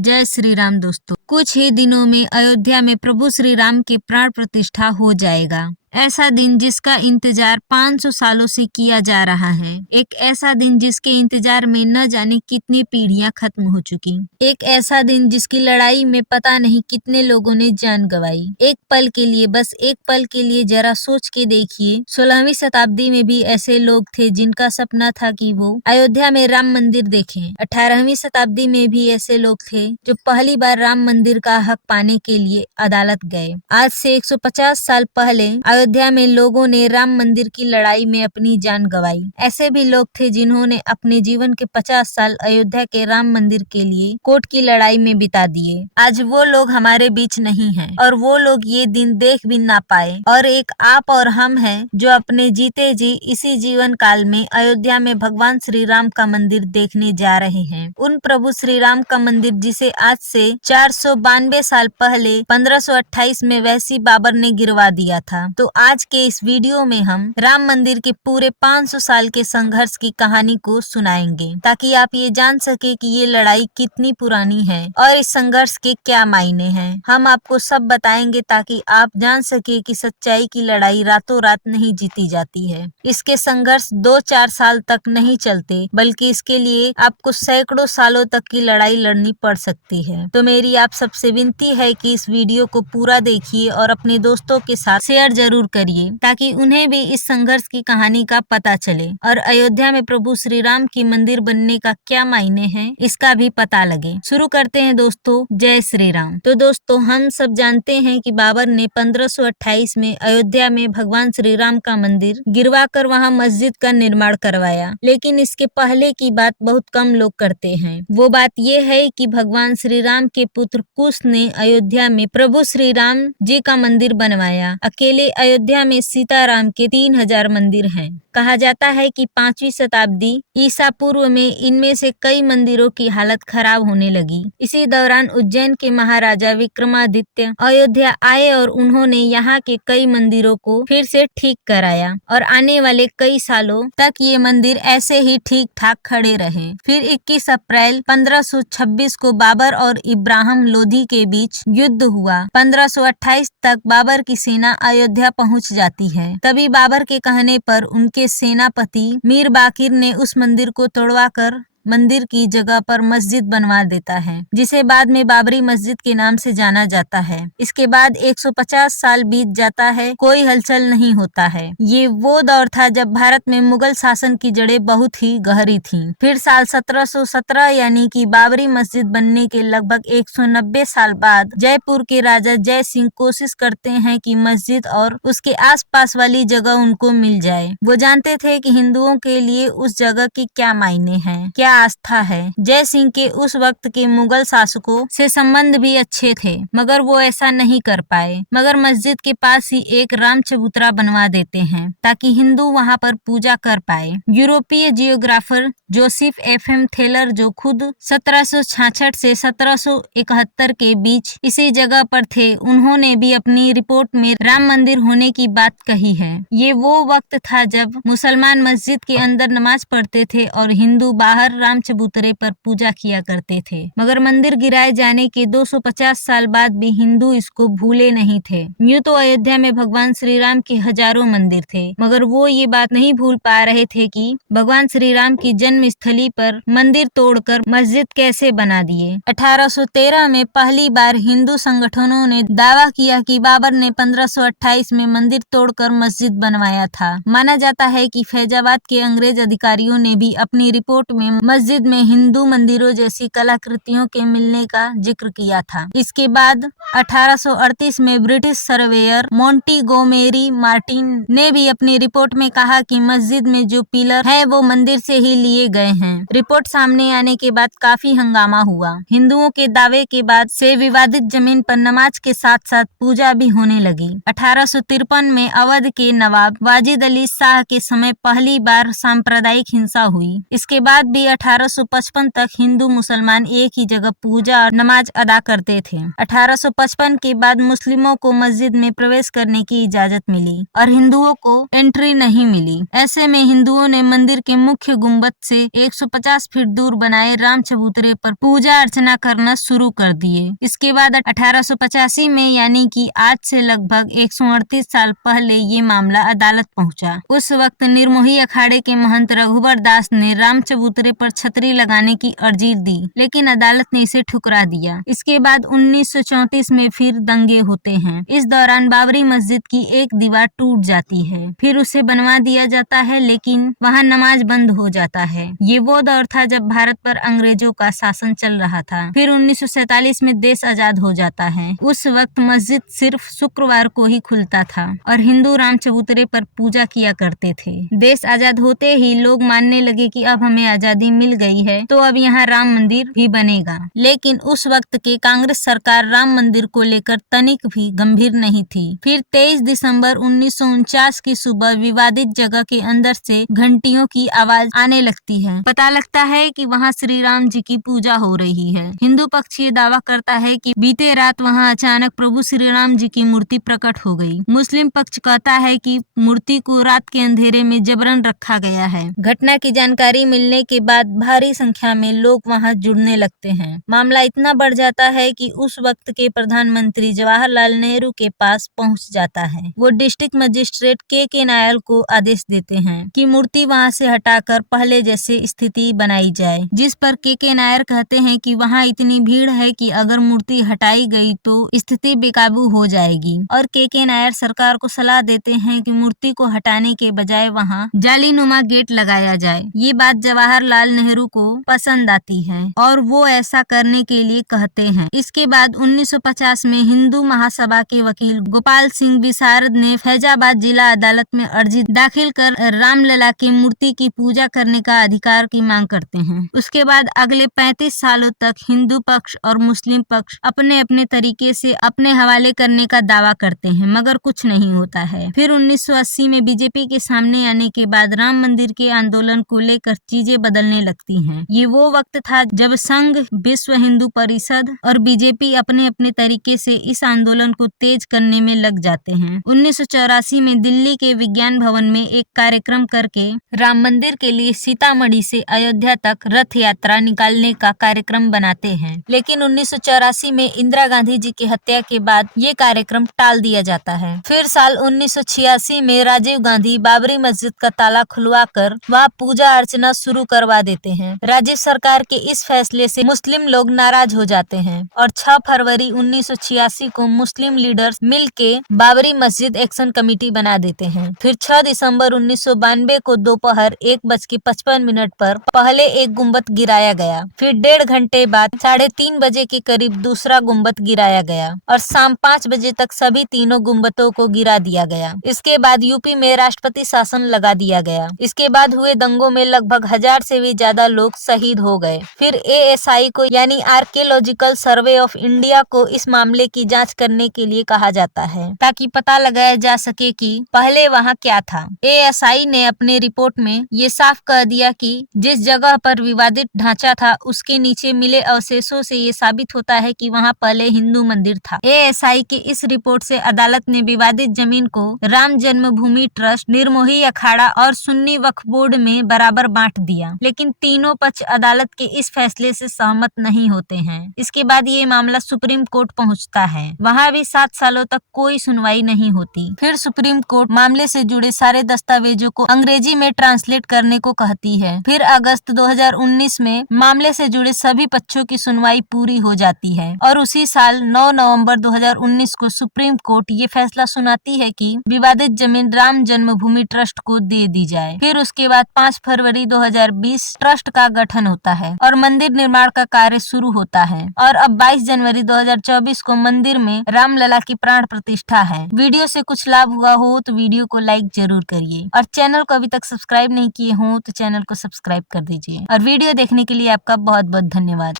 जय श्री राम दोस्तों। कुछ ही दिनों में अयोध्या में प्रभु श्री राम के प्राण प्रतिष्ठा हो जाएगा। ऐसा दिन जिसका इंतजार 500 सालों से किया जा रहा है। एक ऐसा दिन जिसके इंतजार में न जाने कितनी पीढ़ियां खत्म हो चुकी। एक ऐसा दिन जिसकी लड़ाई में पता नहीं कितने लोगों ने जान गंवाई। एक पल के लिए, बस एक पल के लिए जरा सोच के देखिए, 16वीं शताब्दी में भी ऐसे लोग थे जिनका सपना था कि वो अयोध्या में राम मंदिर देखें। 18वीं शताब्दी में भी ऐसे लोग थे जो पहली बार राम मंदिर का हक पाने के लिए अदालत गए। आज से 150 साल पहले अयोध्या में लोगों ने राम मंदिर की लड़ाई में अपनी जान गंवाई। ऐसे भी लोग थे जिन्होंने अपने जीवन के 50 साल अयोध्या के राम मंदिर के लिए कोर्ट की लड़ाई में बिता दिए। आज वो लोग हमारे बीच नहीं हैं और वो लोग ये दिन देख भी ना पाए। और एक आप और हम हैं जो अपने जीते जी इसी जीवन काल में अयोध्या में भगवान श्री राम का मंदिर देखने जा रहे हैं। उन प्रभु श्री राम का मंदिर जिसे आज से 492 साल पहले 1528 में वैसी बाबर ने गिरवा दिया था। तो आज के इस वीडियो में हम राम मंदिर के पूरे 500 साल के संघर्ष की कहानी को सुनाएंगे, ताकि आप ये जान सके कि ये लड़ाई कितनी पुरानी है और इस संघर्ष के क्या मायने हैं। हम आपको सब बताएंगे ताकि आप जान सके कि सच्चाई की लड़ाई रातों रात नहीं जीती जाती है। इसके संघर्ष 2-4 साल तक नहीं चलते, बल्कि इसके लिए आपको सैकड़ों सालों तक की लड़ाई लड़नी पड़ सकती है। तो मेरी आप सबसे विनती है कि इस वीडियो को पूरा देखिए और अपने दोस्तों के साथ शेयर जरूर करिए, ताकि उन्हें भी इस संघर्ष की कहानी का पता चले और अयोध्या में प्रभु श्री राम की मंदिर बनने का क्या मायने हैं इसका भी पता लगे। शुरू करते हैं दोस्तों। जय श्री राम। तो दोस्तों, हम सब जानते हैं कि बाबर ने 1528 में अयोध्या में भगवान श्री राम का मंदिर गिरवा कर वहाँ मस्जिद का निर्माण करवाया। लेकिन इसके पहले की बात बहुत कम लोग करते हैं। वो बात ये है कि भगवान श्री राम के पुत्र कुश ने अयोध्या में प्रभु श्री राम जी का मंदिर बनवाया। अकेले अयोध्या में सीताराम के 3000 मंदिर हैं। कहा जाता है कि 5वीं शताब्दी ईसा पूर्व में इनमें से कई मंदिरों की हालत खराब होने लगी। इसी दौरान उज्जैन के महाराजा विक्रमादित्य अयोध्या आए और उन्होंने यहाँ के कई मंदिरों को फिर से ठीक कराया और आने वाले कई सालों तक ये मंदिर ऐसे ही ठीक ठाक खड़े रहे। फिर 21 अप्रैल 1526 को बाबर और इब्राहिम लोधी के बीच युद्ध हुआ। 1528 तक बाबर की सेना अयोध्या पहुंच जाती है। तभी बाबर के कहने पर उनके सेनापति मीर बाकिर ने उस मंदिर को तोड़वाकर मंदिर की जगह पर मस्जिद बनवा देता है, जिसे बाद में बाबरी मस्जिद के नाम से जाना जाता है। इसके बाद 150 साल बीत जाता है, कोई हलचल नहीं होता है। ये वो दौर था जब भारत में मुगल शासन की जड़ें बहुत ही गहरी थीं। फिर साल 1717 यानी कि बाबरी मस्जिद बनने के लगभग 190 साल बाद जयपुर के राजा जय सिंह कोशिश करते हैं कि मस्जिद और उसके आसपास वाली जगह उनको मिल जाए। वो जानते थे कि हिंदुओं के लिए उस जगह की क्या मायने हैं, क्या आस्था है। जय सिंह के उस वक्त के मुगल शासकों से संबंध भी अच्छे थे, मगर वो ऐसा नहीं कर पाए। मगर मस्जिद के पास ही एक राम चबूतरा बनवा देते हैं ताकि हिंदू वहां पर पूजा कर पाए। यूरोपीय जियोग्राफर जोसेफ एफएम थेलर, जो खुद 1766 से 1771 के बीच इसी जगह पर थे, उन्होंने भी अपनी रिपोर्ट में राम मंदिर होने की बात कही है। ये वो वक्त था जब मुसलमान मस्जिद के अंदर नमाज पढ़ते थे और हिंदू बाहर राम चबूतरे पर पूजा किया करते थे। मगर मंदिर गिराए जाने के 250 साल बाद भी हिंदू इसको भूले नहीं थे। यूं तो अयोध्या में भगवान श्री राम के हजारों मंदिर थे, मगर वो ये बात नहीं भूल पा रहे थे कि भगवान श्री राम की जन्म स्थली पर मंदिर तोड़कर मस्जिद कैसे बना दिए। 1813 में पहली बार हिंदू संगठनों ने दावा किया कि बाबर ने 1528 में मंदिर तोड़कर मस्जिद बनवाया था। माना जाता है कि फैजाबाद के अंग्रेज अधिकारियों ने भी अपनी रिपोर्ट में मस्जिद में हिंदू मंदिरों जैसी कलाकृतियों के मिलने का जिक्र किया था। इसके बाद 1838 में ब्रिटिश सर्वेयर मोंटीगोमेरी मार्टिन ने भी अपनी रिपोर्ट में कहा कि मस्जिद में जो पिलर है वो मंदिर से ही लिए गए हैं। रिपोर्ट सामने आने के बाद काफी हंगामा हुआ। हिंदुओं के दावे के बाद से विवादित जमीन पर नमाज के साथ साथ पूजा भी होने लगी। 1853 में अवध के नवाब वाजिद अली शाह के समय पहली बार सांप्रदायिक हिंसा हुई। इसके बाद भी 1855 तक हिंदू मुसलमान एक ही जगह पूजा और नमाज अदा करते थे। 1855 के बाद मुस्लिमों को मस्जिद में प्रवेश करने की इजाजत मिली और हिंदुओं को एंट्री नहीं मिली। ऐसे में हिंदुओं ने मंदिर के मुख्य गुम्बद से 150 फीट दूर बनाए राम चबूतरे पर पूजा अर्चना करना शुरू कर दिए। इसके बाद 1885 में यानी कि आज से लगभग 138 साल पहले ये मामला अदालत पहुंचा। उस वक्त निर्मोही अखाड़े के महंत रघुबर दास ने राम चबूतरे पर छतरी लगाने की अर्जी दी, लेकिन अदालत ने इसे ठुकरा दिया। इसके बाद 1934 में फिर दंगे होते हैं। इस दौरान बाबरी मस्जिद की एक दीवार टूट जाती है, फिर उसे बनवा दिया जाता है, लेकिन वहां नमाज बंद हो जाता है। ये वो दौर था जब भारत पर अंग्रेजों का शासन चल रहा था। फिर 1947 में देश आजाद हो जाता है। उस वक्त मस्जिद सिर्फ शुक्रवार को ही खुलता था और हिंदू राम चबूतरे पर पूजा किया करते थे। देश आजाद होते ही लोग मानने लगे कि अब हमें आजादी मिल गई है तो अब यहाँ राम मंदिर भी बनेगा। लेकिन उस वक्त के कांग्रेस सरकार राम मंदिर को लेकर तनिक भी गंभीर नहीं थी। फिर 23 दिसंबर 1949 की सुबह विवादित जगह के अंदर से घंटियों की आवाज आने लगती है। पता लगता है कि वहाँ श्री राम जी की पूजा हो रही है। हिंदू पक्ष ये दावा करता है कि बीते रात वहाँ अचानक प्रभु श्री राम जी की मूर्ति प्रकट हो गई। मुस्लिम पक्ष कहता है कि मूर्ति को रात के अंधेरे में जबरन रखा गया है। घटना की जानकारी मिलने के बाद भारी संख्या में लोग वहां जुड़ने लगते हैं। मामला इतना बढ़ जाता है कि उस वक्त के प्रधानमंत्री जवाहरलाल नेहरू के पास पहुंच जाता है। वो डिस्ट्रिक्ट मजिस्ट्रेट के नायल को आदेश देते हैं कि मूर्ति वहां से हटाकर पहले जैसे स्थिति बनाई जाए, जिस पर के नायर कहते हैं कि वहां इतनी भीड़ है कि अगर मूर्ति हटाई गई तो स्थिति बेकाबू हो जाएगी। और के नायर सरकार को सलाह देते हैं कि मूर्ति को हटाने के बजाय वहां जालीनुमा गेट लगाया जाए। ये बात जवाहरलाल नेहरू को पसंद आती है और वो ऐसा करने के लिए कहते हैं। इसके बाद 1950 में हिंदू महासभा के वकील गोपाल सिंह विशारद ने फैजाबाद जिला अदालत में अर्जी दाखिल कर रामलला की मूर्ति की पूजा करने का अधिकार की मांग करते हैं। उसके बाद अगले 35 सालों तक हिंदू पक्ष और मुस्लिम पक्ष अपने अपने तरीके से अपने हवाले करने का दावा करते हैं, मगर कुछ नहीं होता है। फिर 1980 में बीजेपी के सामने आने के बाद राम मंदिर के आंदोलन को लेकर चीजें बदलने लगती हैं। ये वो वक्त था जब संघ, विश्व हिंदू परिषद और बीजेपी अपने अपने तरीके से इस आंदोलन को तेज करने में लग जाते हैं। 1984 में दिल्ली के विज्ञान भवन में एक कार्यक्रम करके राम मंदिर के लिए सीतामढ़ी से अयोध्या तक रथ यात्रा निकालने का कार्यक्रम बनाते हैं, लेकिन 1984 में इंदिरा गांधी जी की हत्या के बाद ये कार्यक्रम टाल दिया जाता है। फिर साल 1986 में राजीव गांधी बाबरी मस्जिद का ताला खुलवाकर वहां पूजा अर्चना शुरू करवा देते हैं। राजीव सरकार के इस फैसले से मुस्लिम लोग नाराज हो जाते हैं और 6 फरवरी 1986 को मुस्लिम लीडर्स मिलके बाबरी मस्जिद एक्शन कमेटी बना देते हैं। फिर 6 दिसंबर 1992 को दोपहर 1:55 पर पहले एक गुम्बद गिराया गया। फिर 1.5 घंटे बाद 3:30 बजे के करीब दूसरा गुम्बद गिराया गया और शाम 5 बजे तक सभी तीनों गुम्बदों को गिरा दिया गया। इसके बाद यूपी में राष्ट्रपति शासन लगा दिया गया। इसके बाद हुए दंगों में लगभग 1000 से भी ज्यादा लोग शहीद हो गए। फिर ASI को यानी आर्कियोलॉजिकल सर्वे ऑफ इंडिया को इस मामले की जांच करने के लिए कहा जाता है, ताकि पता लगाया जा सके कि पहले वहां क्या था। ASI ने अपने रिपोर्ट में ये साफ कर दिया कि जिस जगह पर विवादित ढांचा था उसके नीचे मिले अवशेषों से ये साबित होता है कि वहां पहले हिंदू मंदिर था। ASI की इस रिपोर्ट से अदालत ने विवादित जमीन को राम जन्मभूमि ट्रस्ट, निर्मोही अखाड़ा और सुन्नी वक्फ बोर्ड में बराबर बांट दिया, लेकिन तीनों पक्ष अदालत के इस फैसले से सहमत नहीं होते हैं। इसके बाद ये मामला सुप्रीम कोर्ट पहुंचता है। वहां भी 7 सालों तक कोई सुनवाई नहीं होती। फिर सुप्रीम कोर्ट मामले से जुड़े सारे दस्तावेजों को अंग्रेजी में ट्रांसलेट करने को कहती है। फिर अगस्त 2019 में मामले से जुड़े सभी पक्षों की सुनवाई पूरी हो जाती है और उसी साल 9 नवंबर 2019 को सुप्रीम कोर्ट ये फैसला सुनाती है कि विवादित जमीन राम जन्मभूमि ट्रस्ट को दे दी जाए। फिर उसके बाद 5 फरवरी 2020 ट्रस्ट का गठन होता है और मंदिर निर्माण का कार्य शुरू होता है और अब 22 जनवरी 2024 को मंदिर में रामलला की प्राण प्रतिष्ठा है। वीडियो से कुछ लाभ हुआ हो तो वीडियो को लाइक जरूर करिए और चैनल को अभी तक सब्सक्राइब नहीं किए हो तो चैनल को सब्सक्राइब कर दीजिए और वीडियो देखने के लिए आपका बहुत बहुत धन्यवाद।